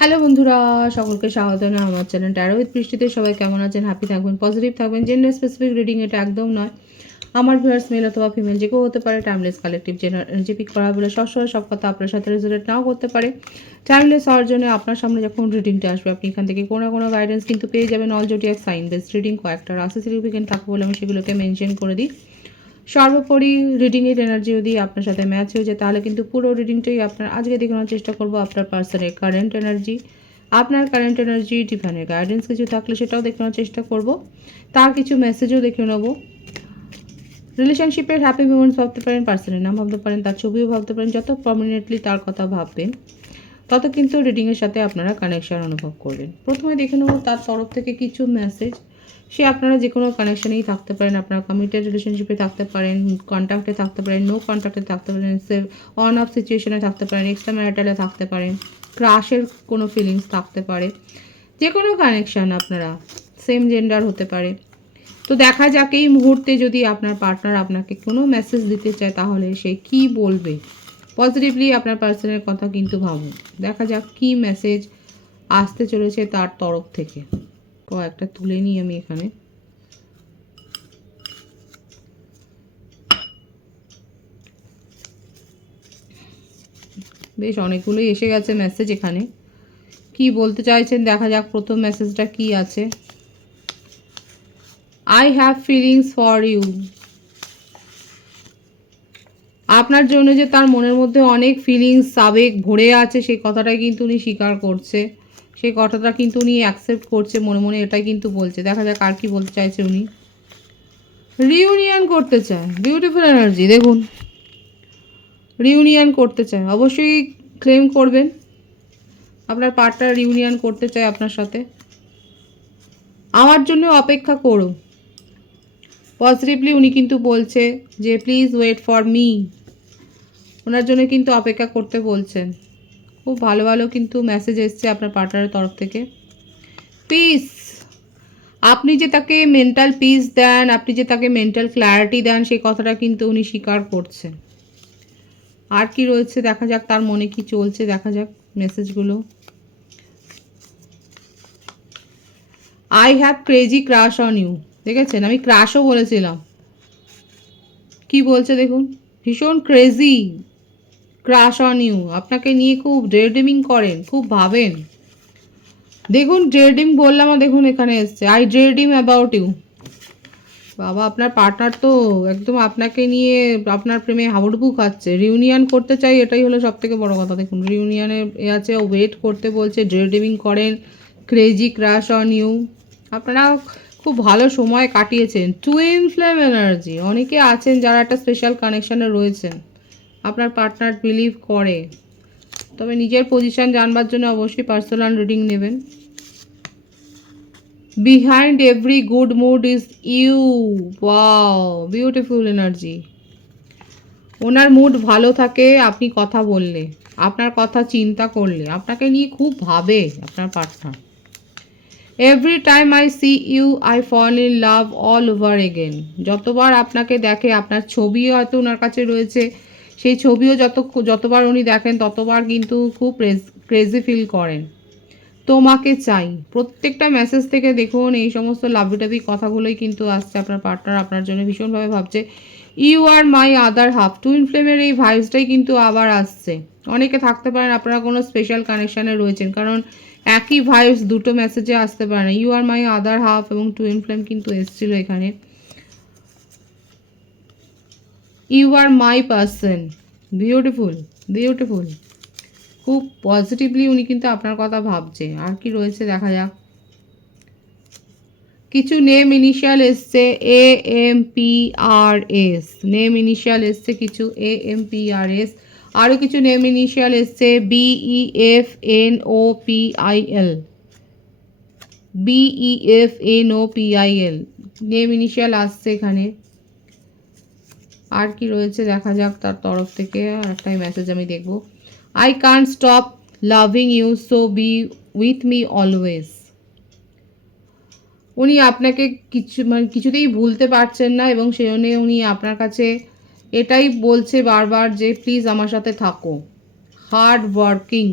Hello বন্ধুরা, সকলকে স্বাগত জানাই আমার চ্যানেল ট্যারো উইথ বৃষ্টিতে। সবাই কেমন আছেন? হ্যাপি থাকবেন, পজিটিভ থাকবেন। জেন্ডার স্পেসিফিক রিডিং এটা একদম নয়। আমার ভিউয়ার্স মেল অথবা ফিমেল যে কেউ হতে পারে। টাইমলেস কালেকটিভ এনার্জি পিক করা বলে সবসময় সব কথা আপনার সাথে রেজোনেট নাও করতে পারে। টাইমলেস হওয়ার জন্য আপনার সামনে যখন রিডিংটা আসবে আপনি এখান থেকে কোনো না কোনো গাইডেন্স কিন্তু পেয়ে যাবেন। All zodiac sign based reading কয়েকটা রাশি সিগনিফিকেন্ট থাকবে বলে আমি সেগুলোকে মেনশন করে দিই। সর্বোপরি রিডিংয়ের এনার্জি যদি আপনার সাথে ম্যাচ হয়ে যায় তাহলে কিন্তু পুরো রিডিংটাই আপনার আজকে দেখানোর চেষ্টা করব। আপনার পার্সনের কারেন্ট এনার্জি, আপনার কারেন্ট এনার্জি, ডিভাইনের গাইডেন্স কিছু থাকলে সেটাও দেখানোর চেষ্টা করব। তার কিছু মেসেজও দেখে নেব। রিলেশনশিপের হ্যাপি মোমেন্টস ভাবতে পারেন, পার্সনের নাম ভাবতে পারেন, তার ছবিও ভাবতে পারেন। যত পার্মানেন্টলি তার কথা ভাববেন তত কিন্তু রিডিংয়ের সাথে আপনারা কানেকশন অনুভব করবেন। প্রথমে দেখে নেব তার তরফ থেকে কিছু মেসেজ। সে আপনারা যে কোনো কানেকশানেই থাকতে পারেন, আপনারা কমিটেড রিলেশনশিপে থাকতে পারেন, কন্ট্যাক্টে থাকতে পারেন, নো কন্ট্যাক্টে থাকতে পারেন, অন অফ সিচুয়েশনে থাকতে পারেন, এক্সট্রা ম্যারিটালে থাকতে পারেন, ক্রাশের কোনো ফিলিংস থাকতে পারে, যে কোনো কানেকশান আপনারা সেম জেন্ডার হতে পারে। তো দেখা যাক এই মুহূর্তে যদি আপনার পার্টনার আপনাকে কোনো মেসেজ দিতে চায় তাহলে সে কি বলবে। পজিটিভলি আপনার পার্সনের কথা কিন্তু ভাবুন। দেখা যাক কি মেসেজ আসতে চলেছে তার তরফ থেকে। কয়েকটা তুলে নিই আমি এখানে। বেশ অনেকগুলোই এসে গেছে মেসেজ এখানে। কি বলতে চাইছেন দেখা যাক প্রথম মেসেজটা কি আছে। I have feelings for you. আপনার জন্য যে তার মনের মধ্যে অনেক ফিলিংস আবেগ ভরে আছে সেই কথাটাই কিন্তু উনি স্বীকার করছে, সেই কথাটা কিন্তু উনি অ্যাকসেপ্ট করছে মনে মনে, এটাই কিন্তু বলছে। দেখা যাক আর কি বলতে চাইছে উনি। রিউনিয়ন করতে চায়, বিউটিফুল এনার্জি। দেখুন রিউনিয়ন করতে চায়, অবশ্যই ক্লেম করবেন আপনার পার্টনার রিউনিয়ন করতে চায় আপনার সাথে। আমার জন্য অপেক্ষা করো, পজিটিভলি উনি কিন্তু বলছে যে প্লিজ ওয়েট ফর মি। ওনার জন্য কিন্তু অপেক্ষা করতে বলছেন। খুব ভালো ভালো কিন্তু মেসেজ এসছে আপনার পার্টনারের তরফ থেকে। পিস, আপনি যে তাকে মেন্টাল পিস দেন, আপনি যে তাকে মেন্টাল ক্ল্যারিটি দেন সেই কথাটা কিন্তু উনি স্বীকার করছেন। আর কি রয়েছে দেখা যাক, তার মনে কি চলছে দেখা যাক মেসেজগুলো। I have crazy crush on you. দেখেছেন আমি ক্রাশও বলেছিলাম। কি বলছে দেখুন, ভীষণ ক্রেজি ক্রাশ অন ইউ, আপনাকে নিয়ে খুব ডেড্রিমিং করেন, খুব ভাবেন। দেখুন ড্রেডিং বললাম, দেখুন এখানে এসছে আই ড্রেডিং অ্যাবাউট ইউ। বাবা আপনার পার্টনার তো একদম আপনাকে নিয়ে আপনার প্রেমে হাবুডুবু খাচ্ছে। রিউনিয়ন করতে চাই, এটাই হলো সব থেকে বড় কথা। দেখুন রিউনিয়নে আছে, ওয়েট করতে বলছে, ড্রেডিং করেন, ক্রেজি ক্রাশ অন ইউ। আপনারা খুব ভালো সময় কাটিয়েছেন। টুইন ফ্লেম এনার্জি, অনেকে আছেন যারা একটা স্পেশাল কানেকশানে রয়েছেন। আপনার পার্টনার বিলিভ করে, তবে নিজের পজিশন জানবার জন্য অবশ্যই পার্সোনাল রিডিং নেবেন। Behind every good mood is you. Wow, beautiful energy. ওনার মুড ভালো থাকে আপনি কথা বললে, আপনার কথা চিন্তা করলে, আপনাকে নিয়ে খুব ভাবে আপনার partner. Every time I see you I fall in love all over again. যতবার আপনাকে দেখে, আপনার ছবিও হয়তো ওনার কাছে রয়েছে, সেই ছবিও যতবার উনি দেখেন ততবার কিন্তু খুব ক্রেজি ফিল করেন। তোমাকে চাই, প্রত্যেকটা মেসেজ থেকে দেখুন এই সমস্ত লাভি কথাগুলোই কিন্তু আসছে। আপনার পার্টনার আপনার জন্য ভীষণভাবে ভাবছে। You are my other half, twin ফ্লেমের এই ভাইবসটাই কিন্তু আবার আসছে। অনেকে থাকতে পারেন আপনারা কোনো স্পেশাল কানেকশানে রয়েছেন, কারণ একই ভাইবস দুটো মেসেজে আসতে পারে। You are my other half এবং টুইন ফ্লেম কিন্তু এসেছিল এখানে। You are my person, beautiful beautiful. খুব পজিটিভলি উনি কিন্তু আপনার কথা ভাবছে। আর কি রয়েছে দেখা যাক। কিছু নেম ইনিশিয়াল এসছে, AMPRS, নেম ইনিশিয়াল এসছে কিছু, AMPRS। আরও কিছু নেম ইনিশিয়াল এসছে, BEFNOPIL, BEFNOPIL নেম ইনিশিয়াল আসছে এখানে। আর কি রয়েছে দেখা যাক তার তরফ থেকে। আর একটাই মেসেজ আমি দেখব। I can't stop loving you so be with me always. উনি আপনাকে কিছুতেই ভুলতে পারছেন না এবং সেই জন্য উনি আপনার কাছে এটাই বলছে বারবার যে প্লিজ আমার সাথে থাকো। হার্ড ওয়ার্কিং,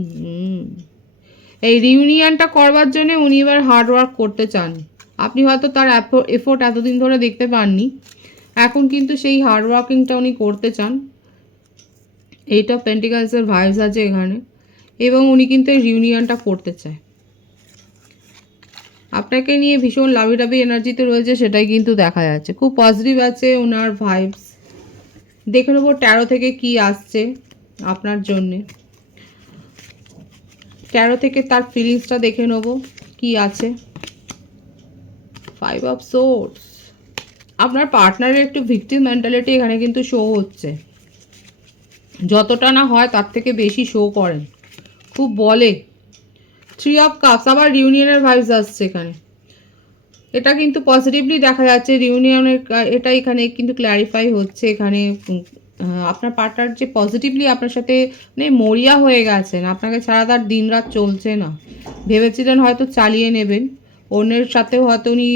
এই রিউনিয়নটা করবার জন্য উনি এবার হার্ড ওয়ার্ক করতে চান। আপনি হয়তো তার এফোর্ট এতদিন ধরে দেখতে পাননি, এখন কিন্তু সেই হার্ড ওয়ার্কিংটা উনি করতে চান। এইট অফ পেন্টিকালসের ভাইবস আছে এখানে, এবং উনি কিন্তু এই রিউনিয়নটা করতে চায়। আপনাকে নিয়ে ভীষণ লাভিডাবি এনার্জিতে রয়েছে, সেটাই কিন্তু দেখা যাচ্ছে। খুব পজিটিভ আছে ওনার ভাইবস। দেখে নেবো ট্যারো থেকে কি আসছে আপনার জন্যে। ট্যারো থেকে তার ফিলিংসটা দেখে নেবো কি আছে। 5 অফ সোর্স। আপনার পার্টনারের একটু ভিক্টিম মেন্টালিটি এখানে কিন্তু শো হচ্ছে, যতটা না হয় তার থেকে বেশি শো করেন, খুব বলে। 3 অফ কাপস, আবার রিউনিয়নের ভাইবস আসছে এখানে। এটা কিন্তু পজিটিভলি দেখা যাচ্ছে রিউনিয়নের, এটা এখানে কিন্তু ক্ল্যারিফাই হচ্ছে এখানে। আপনার পার্টনার যে পজিটিভলি আপনার সাথে মানে মরিয়া হয়ে গেছেন, আপনাকে ছাড়া তার দিন রাত চলছে না। ভেবেছিলেন হয়তো চালিয়ে নেবেন, অন্যের সাথেও হয়তো উনি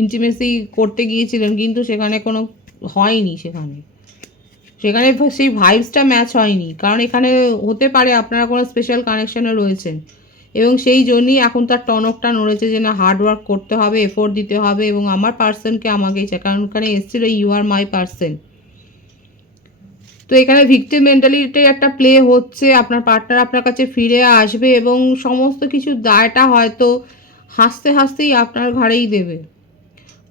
ইন্টিমেসি করতে গিয়েছিলেন, কিন্তু সেখানে কোনো হয়নি। সেখানে সেই ভাইবসটা ম্যাচ হয়নি, কারণ এখানে হতে পারে আপনারা কোনো স্পেশাল কানেকশানে রয়েছেন, এবং সেই জন্যই এখন তার টনকটা নড়েছে যে না, হার্ড ওয়ার্ক করতে হবে, এফোর্ট দিতে হবে, এবং আমার পার্সনকে আমাকেই চাই, কারণ ওখানে এসেছিল ইউ আর মাই পার্সন। তো এখানে ভিক্টিম মেন্টালিটি একটা প্লে হচ্ছে, আপনার পার্টনার আপনার কাছে ফিরে আসবে এবং সমস্ত কিছু দায়টা হয়তো হাসতে হাসতেই আপনার ঘাড়েই দেবে।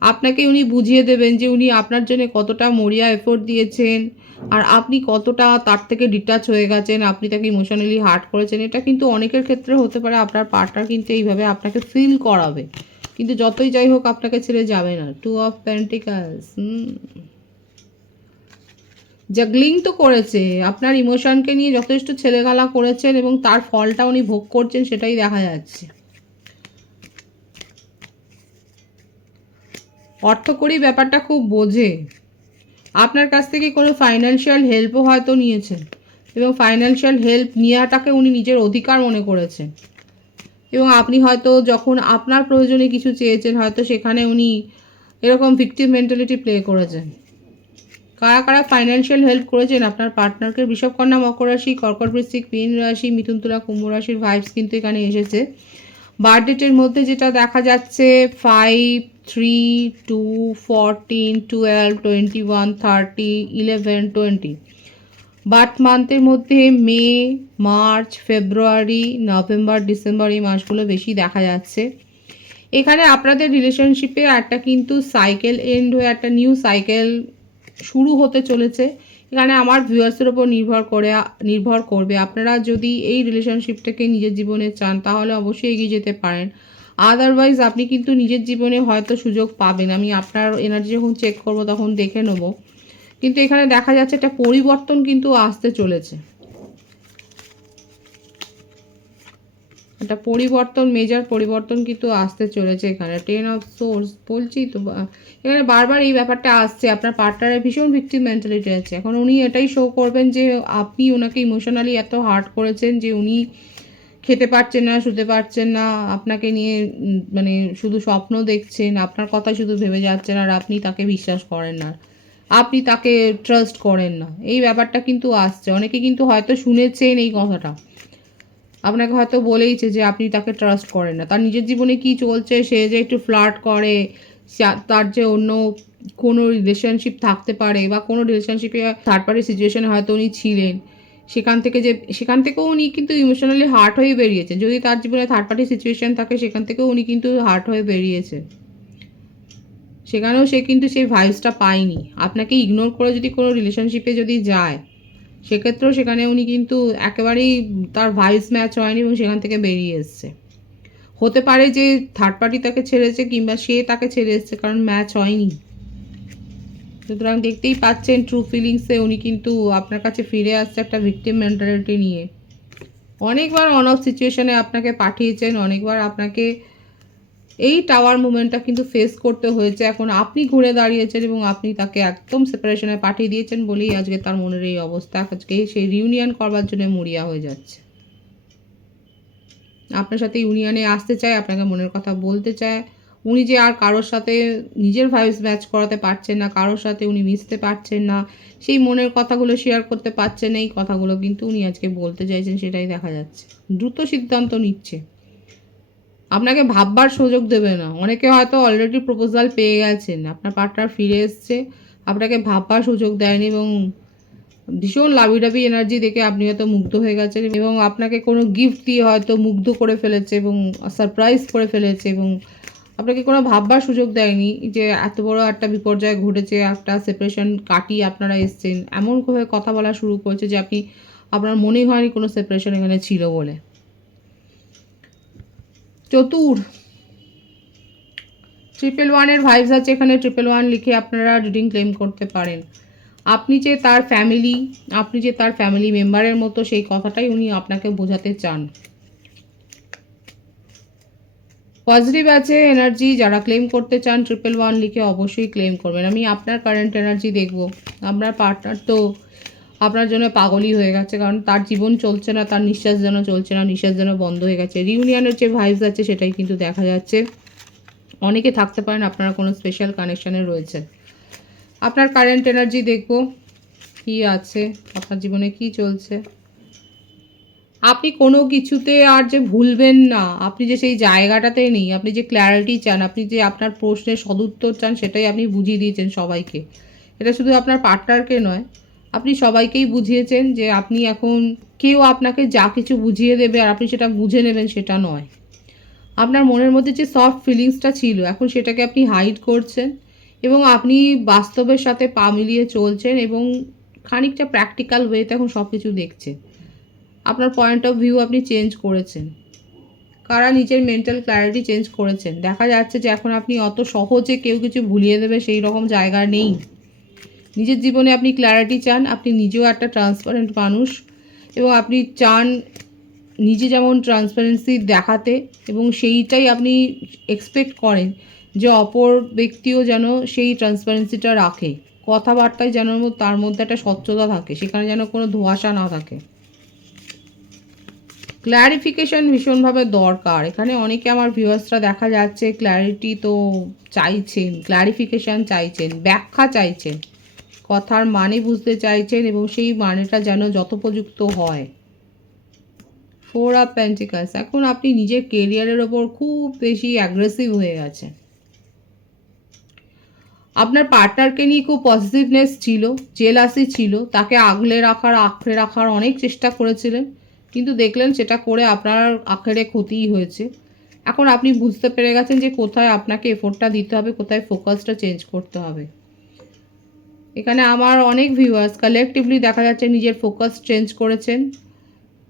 আপনাকে উনি বুঝিয়ে দেবেন যে উনি আপনার জন্য কতটা মরিয়া এফোর্ট দিয়েছেন, আর আপনি কতটা তার থেকে ডিটাচ হয়ে গেছেন, আপনি তাকে ইমোশনালি হার্ট করেছেন। এটা কিন্তু অনেকের ক্ষেত্রে হতে পারে, আপনার পার্টনার কিন্তু এইভাবে আপনাকে ফিল করাবে, কিন্তু যতই যাই হোক আপনাকে ছেড়ে যাবে না। 2 অফ পেন্টিকালস। জাগলিং তো করেছে, আপনার ইমোশনকে নিয়ে যথেষ্ট ছেলেখেলা করেছেন, এবং তার ফলটা উনি ভোগ করছেন, সেটাই দেখা যাচ্ছে। অর্থকরী ব্যাপারটা খুব বোঝে। আপনার কাছ থেকে কোনো ফাইন্যান্সিয়াল হেল্পও হয়তো নিয়েছেন, এবং ফাইন্যান্সিয়াল হেল্প নেওয়াটাকে উনি নিজের অধিকার মনে করেছেন, এবং আপনি হয়তো যখন আপনার প্রয়োজনে কিছু চেয়েছেন, হয়তো সেখানে উনি এরকম ভিক্টিম মেন্টালিটি প্লে করেছেন। কারা কারা ফাইন্যান্সিয়াল হেল্প করেছেন আপনার পার্টনারকে? বৃষভকন্যা, মকর রাশি, কর্কট বৃশ্চিক, মীন রাশি, মিথুন তুলা, কুম্ভ রাশির ভাইবস কিন্তু এখানে এসেছে। বার্থডেটের মধ্যে যেটা দেখা যাচ্ছে 5, 3, 2, 14, 12, 21, 30, 11, 20। বার্থ মান্থের মধ্যে মে, মার্চ, ফেব্রুয়ারি, নভেম্বর, ডিসেম্বর এই মাসগুলো বেশি দেখা যাচ্ছে। এখানে আপনাদের রিলেশনশিপে একটা কিন্তু সাইকেল এন্ড হয়ে একটা নিউ সাইকেল শুরু হতে চলেছে। এখানে আমার ভিউয়ার্সের ওপর নির্ভর করবে। আপনারা যদি এই রিলেশনশিপটাকে নিজের জীবনে চান, তাহলে অবশ্যই এগিয়ে যেতে পারেন। আদারওয়াইজ আপনি কিন্তু নিজের জীবনে হয়তো সুযোগ পাবেন। আমি আপনার এনার্জি যখন চেক করব তখন দেখে নেব, কিন্তু এখানে দেখা যাচ্ছে একটা পরিবর্তন কিন্তু আসতে চলেছে। একটা পরিবর্তন, মেজর পরিবর্তন কিন্তু আসতে চলেছে এখানে। 10 অফ সোর্স বলছি তো, এখানে বারবার এই ব্যাপারটা আসছে। আপনার পার্টনারের ভীষণ ভিক্টিম মেন্টালিটি আছে। এখন উনি এটাই শো করবেন যে আপনি ওনাকে ইমোশনালি এত হার্ট করেছেন যে উনি খেতে পারছেন না, শুতে পারছেন না, আপনাকে নিয়ে মানে শুধু স্বপ্ন দেখছেন, আপনার কথা শুধু ভেবে যাচ্ছেন, আর আপনি তাকে বিশ্বাস করেন না, আপনি তাকে ট্রাস্ট করেন না। এই ব্যাপারটা কিন্তু আসছে। অনেকে কিন্তু হয়তো শুনেছেন এই কথাটা, আপনাকে হয়তো বলেইছে যে আপনি তাকে ট্রাস্ট করেন না। তার নিজের জীবনে কি চলছে, সে যে একটু ফ্লার্ট করে, তার যে অন্য কোনো রিলেশনশিপ থাকতে পারে, বা কোনো রিলেশনশিপে থার্ড পার্টি সিচুয়েশনে হয়তো উনি ছিলেন, সেখান থেকেও উনি কিন্তু ইমোশনালি হার্ট হয়ে বেরিয়েছেন। যদি তার জীবনে থার্ড পার্টি সিচুয়েশন থাকে, সেখান থেকেও উনি কিন্তু হার্ট হয়ে বেরিয়েছে। সেখানেও সে কিন্তু সেই ভাইবসটা পায়নি। আপনাকে ইগনোর করে যদি কোনো রিলেশনশিপে যদি যায়, সেক্ষেত্রেও সেখানে উনি কিন্তু একেবারেই তার ভাইবস ম্যাচ হয়নি, এবং সেখান থেকে বেরিয়ে এসছে। হতে পারে যে থার্ড পার্টি তাকে ছেড়েছে, কিংবা সে তাকে ছেড়ে এসছে, কারণ ম্যাচ হয়নি। সুতরাং দেখতেই পাচ্ছেন ট্রু ফিলিংসে উনি কিন্তু আপনার কাছে ফিরে আসছে একটা ভিক্টিম মেন্টালিটি নিয়ে। অনেকবার অন অফ সিচুয়েশনে আপনাকে পাঠিয়েছেন, অনেকবার আপনাকে এই টাওয়ার মুভমেন্টটা কিন্তু ফেস করতে হয়েছে। এখন আপনি ঘুরে দাঁড়িয়েছেন, এবং আপনি তাকে একদম সেপারেশনে পাঠিয়ে দিয়েছেন বলেই আজকে তার মনের এই অবস্থা। আজকে সেই রিউনিয়ন করবার জন্য মরিয়া হয়ে যাচ্ছে, আপনার সাথে ইউনিয়নে আসতে চায়, আপনাকে মনের কথা বলতে চায়। উনি যে আর কারোর সাথে নিজের ভাইবস ম্যাচ করাতে পারছেন না, কারোর সাথে উনি মিশতে পারছেন না, সেই মনের কথাগুলো শেয়ার করতে পারছেন না, এই কথাগুলো কিন্তু উনি আজকে বলতে চাইছেন, সেটাই দেখা যাচ্ছে। দ্রুত সিদ্ধান্ত নিচ্ছে, আপনাকে ভাববার সুযোগ দেবে না। অনেকে হয়তো অলরেডি প্রপোজাল পেয়ে গেছেন, আপনার পার্টনার ফিরে এসছে, আপনাকে ভাববার সুযোগ দেয়নি এবং ভীষণ লাভিডাবি এনার্জি দেখে আপনি হয়তো মুগ্ধ হয়ে গেছেন এবং আপনাকে কোনো গিফট দিয়ে হয়তো মুগ্ধ করে ফেলেছে এবং সারপ্রাইজ করে ফেলেছে এবং আপনাকে কোনো ভাববার সুযোগ দেয়নি যে এত বড় একটা বিপর্যয় ঘটেছে, একটা সেপারেশন কাটিয়ে আপনারা এসছেন, এমনভাবে কথা বলা শুরু করেছে যে আপনার মনেই হয়নি কোনো সেপারেশন এখানে ছিল বলে। চতুর 111 ভাইবস আছে এখানে, 111 লিখে আপনারা রিডিং ক্লেম করতে পারেন। আপনি যে তার ফ্যামিলি মেম্বারের মতো, সেই কথাটাই উনি আপনাকে বোঝাতে চান। পজিটিভ আছে এনার্জি, যারা ক্লেম করতে চান 111 লিখে অবশ্যই ক্লেম করবেন। আমি আপনার কারেন্ট এনার্জি দেখব। আপনার পার্টনার তো আপনার জন্য পাগলই হয়ে গেছে, কারণ তার জীবন চলছে না, তার নিঃশ্বাস যেন চলছে না, নিঃশ্বাস যেন বন্ধ হয়ে গেছে। রিউনিয়নের যে ভাইবস আছে সেটাই কিন্তু দেখা যাচ্ছে। অনেকে থাকতে পারেন আপনারা কোনো স্পেশাল কানেকশানে রয়েছে। আপনার কারেন্ট এনার্জি দেখব কি আছে, আপনার জীবনে কি চলছে। আপনি কোনো কিছুতে আর যে ভুলবেন না, আপনি যে সেই জায়গাটাতে নেই, আপনি যে ক্ল্যারিটি চান, আপনি যে আপনার প্রশ্নের সদুত্তর চান, সেটাই আপনি বুঝিয়ে দিয়েছেন সবাইকে। এটা শুধু আপনার পার্টনারকে নয়, আপনি সবাইকেই বুঝিয়েছেন যে আপনি এখন, কেউ আপনাকে যা কিছু বুঝিয়ে দেবে আর আপনি সেটা বুঝে নেবেন সেটা নয়। আপনার মনের মধ্যে যে সফট ফিলিংসটা ছিল, এখন সেটাকে আপনি হাইড করছেন এবং আপনি বাস্তবের সাথে পা মিলিয়ে চলছেন এবং খানিকটা প্র্যাকটিক্যাল ওয়েতে এখন সব কিছু দেখছেন। আপনার পয়েন্ট অফ ভিউ আপনি চেঞ্জ করেছেন। কারা নিজের মেন্টাল ক্ল্যারিটি চেঞ্জ করেছেন। দেখা যাচ্ছে যে এখন আপনি অত সহজে কেউ কিছু ভুলিয়ে দেবে সেই রকম জায়গা নেই। নিজের জীবনে আপনি ক্ল্যারিটি চান, আপনি নিজেও একটা ট্রান্সপারেন্ট মানুষ এবং আপনি চান নিজে যেমন ট্রান্সপারেন্সি দেখাতে এবং সেইটাই আপনি এক্সপেক্ট করেন যে অপর ব্যক্তিও যেন সেই ট্রান্সপারেন্সিটা রাখে। কথাবার্তায় যেন তার মধ্যে একটা স্বচ্ছতা থাকে, সেখানে যেন কোনো ধোঁয়াশা না থাকে। ক্ল্যারিফিকেশন ভীষণভাবে দরকার এখানে। অনেকে আমার ভিউয়ার্সরা দেখা যাচ্ছে ক্ল্যারিটি তো চাইছেন, ক্ল্যারিফিকেশান চাইছেন, ব্যাখ্যা চাইছেন, কথার মানে বুঝতে চাইছেন এবং সেই মানেটা যেন যথোপযুক্ত হয়। 4 অফ পেন্টিকলস, এখন আপনি নিজের কেরিয়ারের ওপর খুব বেশি অ্যাগ্রেসিভ হয়ে গেছেন। আপনার পার্টনারকে নিয়ে খুব পজিটিভনেস ছিল, জেলাসি ছিল, তাকে আগলে রাখার আঁকড়ে রাখার অনেক চেষ্টা করেছিলেন, কিন্তু দেখলেন সেটা করে আপনার আখেরে ক্ষতিই হয়েছে। এখন আপনি বুঝতে পেরে গেছেন যে কোথায় আপনাকে এফোর্টটা দিতে হবে, কোথায় ফোকাসটা চেঞ্জ করতে হবে। এখানে আমার অনেক ভিউয়ার্স কালেকটিভলি দেখা যাচ্ছে নিজের ফোকাস চেঞ্জ করেছেন।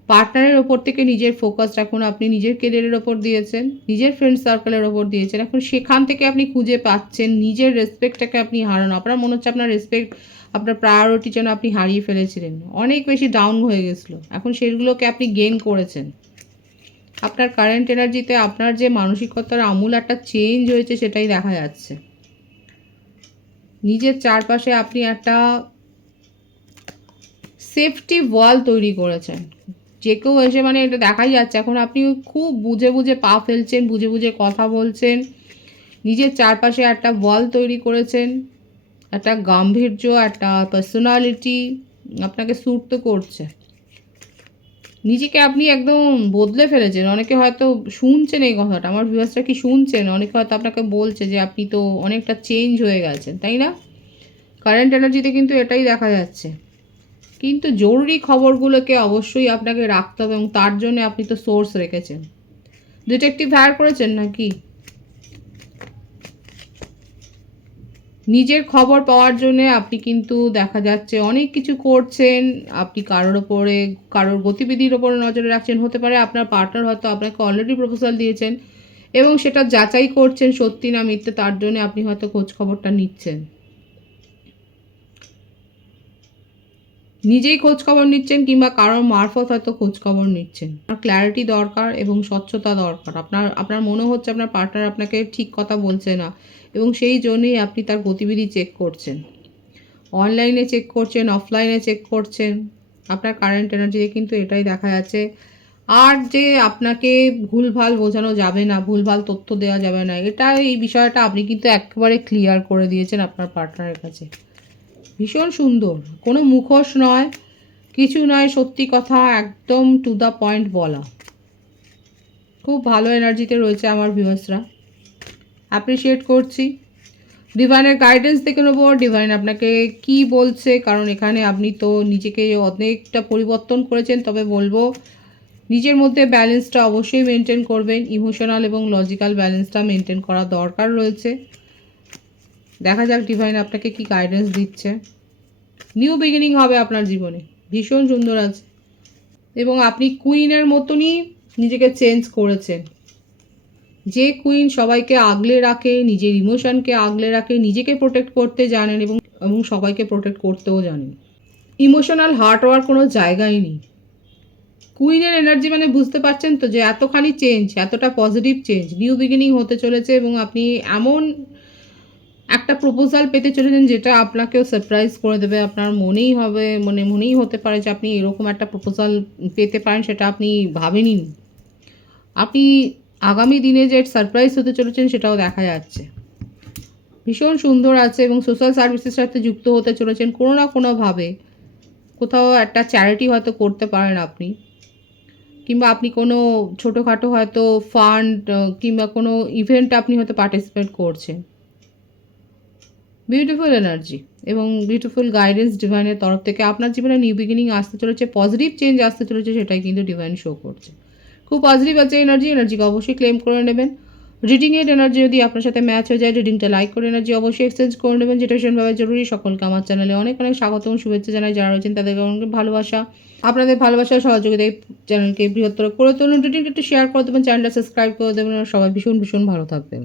পার্টনারের ওপর থেকে নিজের ফোকাস এখন আপনি নিজের কেরিয়ারের ওপর দিয়েছেন, নিজের ফ্রেন্ড সার্কেলের ওপর দিয়েছেন। এখন সেখান থেকে আপনি খুঁজে পাচ্ছেন নিজের রেসপেক্টটাকে আপনি হারানো। আপনার মনে হচ্ছে আপনার রেসপেক্ট, আপনার প্রায়োরিটি যেন আপনি হারিয়ে ফেলেছিলেন, অনেক বেশি ডাউন হয়ে গেছিলো, এখন সেগুলোকে আপনি গেইন করেছেন। আপনার কারেন্ট এনার্জিতে আপনার যে মানসিকতার আমূল একটা চেঞ্জ হয়েছে সেটাই দেখা যাচ্ছে। নিজের চারপাশে আপনি একটা সেফটি ওয়াল তৈরি করেছেন। যে কেউ এসে, মানে এটা দেখাই যাচ্ছে এখন আপনি খুব বুঝে বুঝে পা ফেলছেন, বুঝে বুঝে কথা বলছেন, নিজের চারপাশে একটা ওয়াল তৈরি করেছেন, একটা গাম্ভীর্য, একটা পার্সোনালিটি আপনাকে স্যুট তো করছে। নিজেকে আপনি একদম বদলে ফেলেছেন। অনেকে হয়তো শুনছেন এই কথাটা, আমার ভিউয়ার্সরা কি শুনছেন? অনেকে হয়তো আপনাকে বলছে যে আপনি তো অনেকটা চেঞ্জ হয়ে গেছেন, তাই না? কারেন্ট এনার্জিতে কিন্তু এটাই দেখা যাচ্ছে। কিন্তু জরুরি খবরগুলোকে অবশ্যই আপনাকে রাখতে হবে এবং তার জন্য আপনি তো সোর্স রেখেছেন। ডিটেকটিভ হায়ার করেছেন নাকি? নিজের খবর পাওয়ার জন্য আপনি কিন্তু দেখা যাচ্ছে অনেক কিছু করছেন। আপনি কারোর গতিবিধির ওপরে নজরে রাখছেন। হতে পারে আপনার পার্টনার হয়তো আপনাকে অলরেডি প্রপোজাল দিয়েছেন এবং সেটা যাচাই করছেন সত্যি না মিথ্যে, তার জন্য আপনি হয়তো খোঁজ খবরটা নিচ্ছেন। নিজেই খোঁজ খবর নিচ্ছেন কিংবা কারোর মারফত হয়তো খোঁজ খবর নিচ্ছেন। আপনার ক্ল্যারিটি দরকার এবং স্বচ্ছতা দরকার। আপনার মনে হচ্ছে আপনার পার্টনার আপনাকে ঠিক কথা বলছে না এবং সেই জন্যই আপনি তার গতিবিধি চেক করছেন। অনলাইনে চেক করছেন, অফলাইনে চেক করছেন। আপনার কারেন্ট এনার্জিতে কিন্তু এটাই দেখা যাচ্ছে। আর যে আপনাকে ভুলভাল বোঝানো যাবে না, ভুলভাল তথ্য দেওয়া যাবে না, এই বিষয়টা আপনি কিন্তু একেবারে ক্লিয়ার করে দিয়েছেন আপনার পার্টনারের কাছে। ভীষণ সুন্দর, কোনো মুখোশ নয়, কিছু নয়, সত্যি কথা একদম টু দ্য পয়েন্ট বলা। খুব ভালো এনার্জিতে রয়েছে আমার ভিউয়ার্সরা, অ্যাপ্রিসিয়েট করছি। ডিভাইনের গাইডেন্স দেখে নেবো ডিভাইন আপনাকে কি বলছে, কারণ এখানে আপনি তো নিজেকে অনেকটা পরিবর্তন করেছেন। তবে বলবো নিজের মধ্যে ব্যালেন্সটা অবশ্যই মেনটেন করবেন, ইমোশনাল এবং লজিক্যাল ব্যালেন্সটা মেনটেন করা দরকার রয়েছে। দেখা যাক ডিভাইন আপনাকে কি গাইডেন্স দিচ্ছে। নিউ বিগিনিং হবে আপনার জীবনে, ভীষণ সুন্দর আছে, এবং আপনি কুইনের মতনই নিজেকে চেঞ্জ করেছেন। যে কুইন সবাইকে আগলে রাখে, নিজের ইমোশনকে আগলে রাখে, নিজেকে প্রোটেক্ট করতে জানেন এবং সবাইকে প্রোটেক্ট করতেও জানেন। ইমোশনাল হার্ট হওয়ার কোনো জায়গাই নেই। কুইনের এনার্জি মানে বুঝতে পারছেন তো, যে এতখানি চেঞ্জ, এতটা পজিটিভ চেঞ্জ, নিউ বিগিনিং হতে চলেছে, এবং আপনি এমন একটা প্রপোজাল পেতে চলেছেন যেটা আপনাকেও সারপ্রাইজ করে দেবে। আপনার মনেই হতে পারে যে আপনি এরকম একটা প্রপোজাল পেতে পারেন, সেটা আপনি ভাবেননি। আপনি আগামী দিনে যে সারপ্রাইজ হতে চলেছেন সেটাও দেখা যাচ্ছে। ভীষণ সুন্দর আছে, এবং সোশ্যাল সার্ভিসের সাথে যুক্ত হতে চলেছেন কোনো না কোনোভাবে। কোথাও একটা চ্যারিটি হয়তো করতে পারেন আপনি, কিংবা আপনি কোনো ছোটোখাটো হয়তো ফান্ড কিংবা কোনো ইভেন্টে আপনি হয়তো পার্টিসিপেট করছেন। বিউটিফুল এনার্জি এবং বিউটিফুল গাইডেন্স ডিভাইনের তরফ থেকে আপনার জীবনে নিউ বিগিনিং আসতে চলেছে, পজিটিভ চেঞ্জ আসতে চলেছে, সেটাই কিন্তু ডিভাইন শো করছে। খুব পজিটিভ আছে এনার্জিকে অবশ্যই ক্লেম করে নেবেন। রিডিংয়ের এনার্জি যদি আপনার সাথে ম্যাচ হয়ে যায়, রিডিংটা লাইক করে এনার্জি অবশ্যই এক্সচেঞ্জ করে নেবেন, যেটা ভীষণভাবে জরুরি। সকলকে আমার চ্যানেলে অনেক অনেক স্বাগত এবং শুভেচ্ছা জানাই। যারা রয়েছেন তাদেরকে অনেক ভালোবাসা। আপনাদের ভালোবাসা সহযোগিতায় চ্যানেলকে বৃহত্তর করে তুলুন। রিডিংটা একটু শেয়ার করে দেবেন, চ্যানেলটা সাবস্ক্রাইব করে দেবেন। সবাই ভীষণ ভীষণ ভালো থাকবেন।